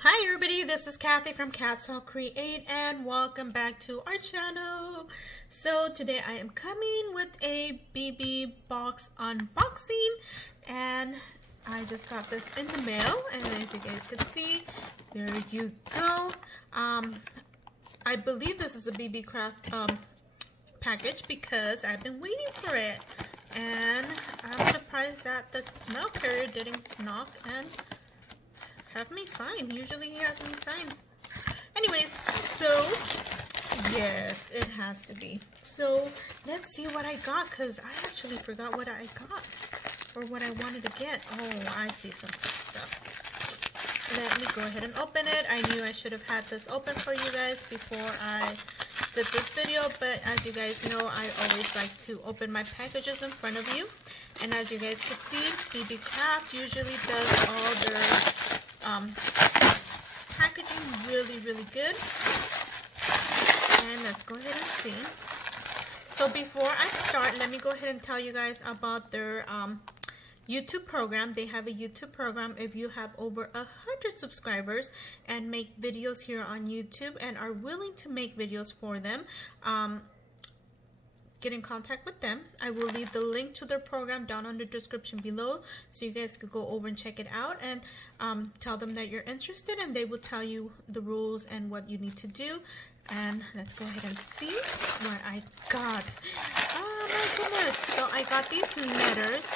Hi everybody, this is Kathy from Katzelcreate and welcome back to our channel. So today I am coming with a BB box unboxing and I just got this in the mail and as you guys can see, there you go. I believe this is a Beebeecraft package because I've been waiting for it and I'm surprised that the mail carrier didn't knock and have me sign. Usually he has me sign. Anyways, so yes, it has to be. So let's see what I got because I actually forgot what I got or what I wanted to get. Oh, I see some stuff. Let me go ahead and open it. I knew I should have had this open for you guys before I did this video, but as you guys know, I always like to open my packages in front of you. And as you guys can see, Beebeecraft usually does all their packaging really good. And let's go ahead and see. So before I start, let me go ahead and tell you guys about their YouTube program. They have a YouTube program if you have over 100 subscribers and make videos here on YouTube and are willing to make videos for them. Get in contact with them. I will leave the link to their program down on the description below so you guys could go over and check it out and tell them that you're interested and they will tell you the rules and what you need to do. And let's go ahead and see what I got. Oh my goodness. So I got these letters,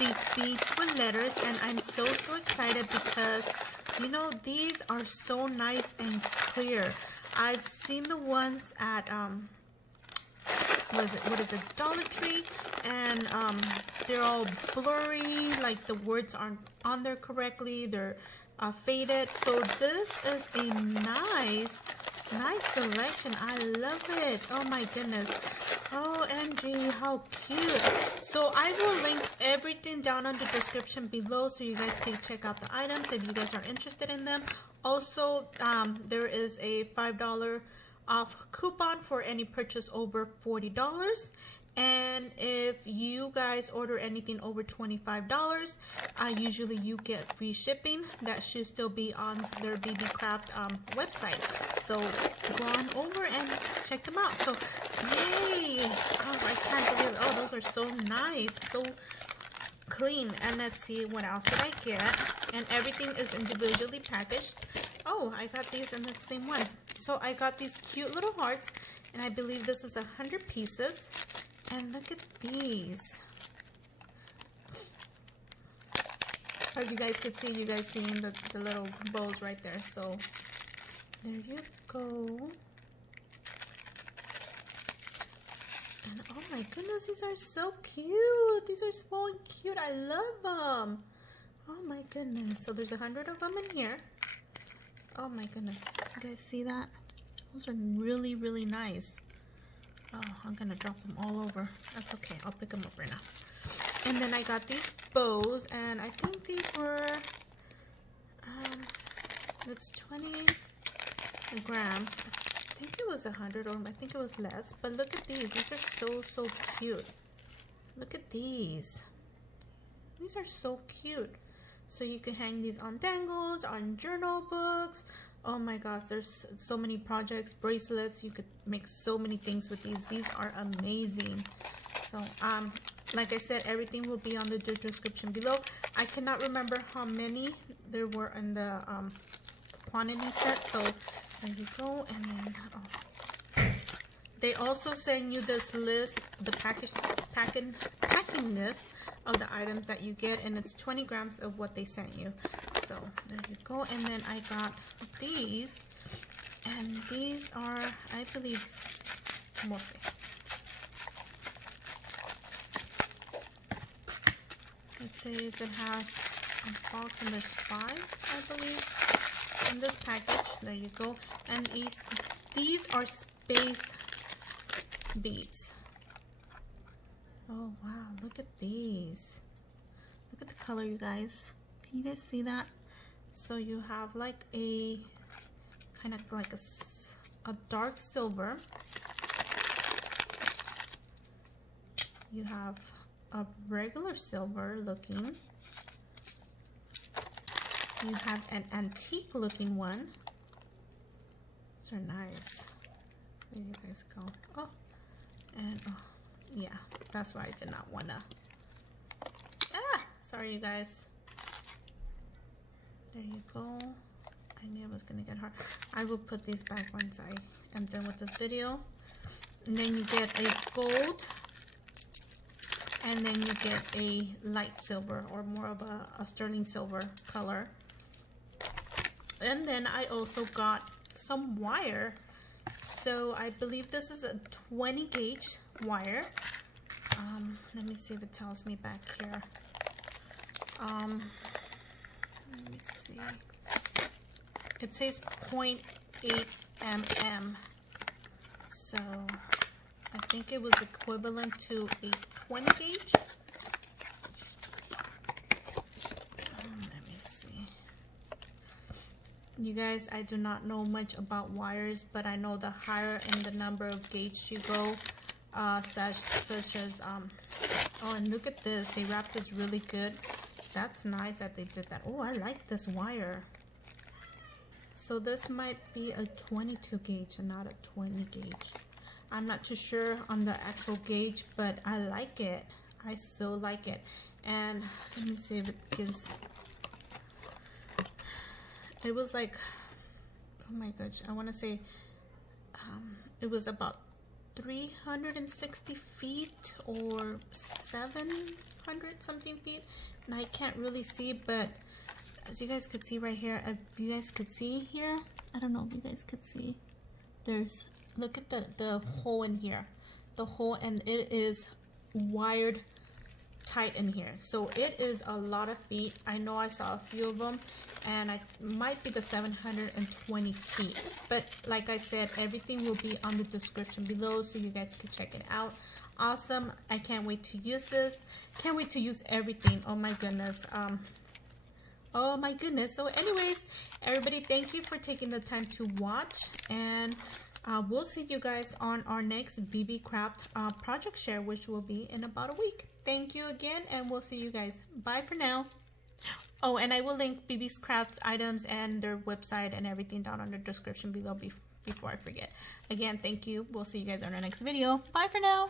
these beads with letters, and I'm so excited because you know these are so nice and clear. I've seen the ones at what is it, Dollar Tree, and they're all blurry, like the words aren't on there correctly, they're faded. So this is a nice selection. I love it. Oh my goodness. OMG, how cute. So I will link everything down on the description below so you guys can check out the items if you guys are interested in them. Also, there is a $5 off coupon for any purchase over $40, and if you guys order anything over $25, usually you get free shipping. That should still be on their Beebeecraft website, so go on over and check them out. So yay! Oh, I can't believe it. Oh, those are so nice, so clean. And let's see what else did I get. And everything is individually packaged. Oh, I got these in the same one. So I got these cute little hearts, and I believe this is 100 pieces. And look at these. As you guys can see, you guys seeing the little bows right there. So there you go. And oh my goodness, these are so cute. These are small and cute. I love them. Oh my goodness. So there's 100 of them in here. Oh my goodness. You guys see that? Those are really nice. Oh, I'm gonna drop them all over. That's okay. I'll pick them up right now. And then I got these bows, and I think these were it's 20 grams. I think it was 100, or I think it was less. But look at these. These are so cute. Look at these. These are so cute. So you can hang these on dangles, on journal books. Oh my gosh, there's so many projects, bracelets. You could make so many things with these. These are amazing. So like I said, everything will be on the description below. I cannot remember how many there were in the quantity set. So there you go. And then they also send you this list, the packing list of the items that you get, and it's 20 grams of what they sent you. So there you go. And then I got these, and these are, I believe, mostly. It says it has a box, and there's 5, I believe, in this package. There you go. And these are space beads. Oh wow, look at these. Look at the color, you guys. Can you guys see that? So you have like a kind of like a dark silver. You have a regular silver looking. You have an antique looking one. These are nice. There you guys go. Oh, and oh, yeah, that's why I did not wanna. Sorry you guys. There you go. I knew it was gonna get hard. I will put these back once I am done with this video. And then you get a gold, and then you get a light silver, or more of a sterling silver color. And then I also got some wire. So I believe this is a 20 gauge wire. Let me see if it tells me back here. Let me see. It says 0.8 mm. So I think it was equivalent to a 20 gauge. Let me see. You guys, I do not know much about wires, but I know the higher in the number of gauge you go, such as oh, and look at this, they wrapped this really good. That's nice that they did that. Oh, I like this wire. So this might be a 22 gauge and not a 20 gauge. I'm not too sure on the actual gauge, but I like it. I so like it. And let me see if it gives. It was like, oh my gosh, I want to say it was about 360 feet or 700 something feet, and I can't really see, but as you guys could see right here, if you guys could see here, I don't know if you guys could see, there's, look at the hole in here, the hole, and it is wired tight in here. So it is a lot of feet. I know I saw a few of them, and I might be the 720 feet, but like I said, everything will be on the description below so you guys can check it out. Awesome. I can't wait to use this. Can't wait to use everything. Oh my goodness. Oh my goodness. So anyways, everybody, thank you for taking the time to watch, and we'll see you guys on our next Beebeecraft project share, which will be in about a week. Thank you again, and we'll see you guys. Bye for now. Oh, and I will link Beebeecraft items and their website and everything down on the description below before I forget. Again, thank you. We'll see you guys on our next video. Bye for now.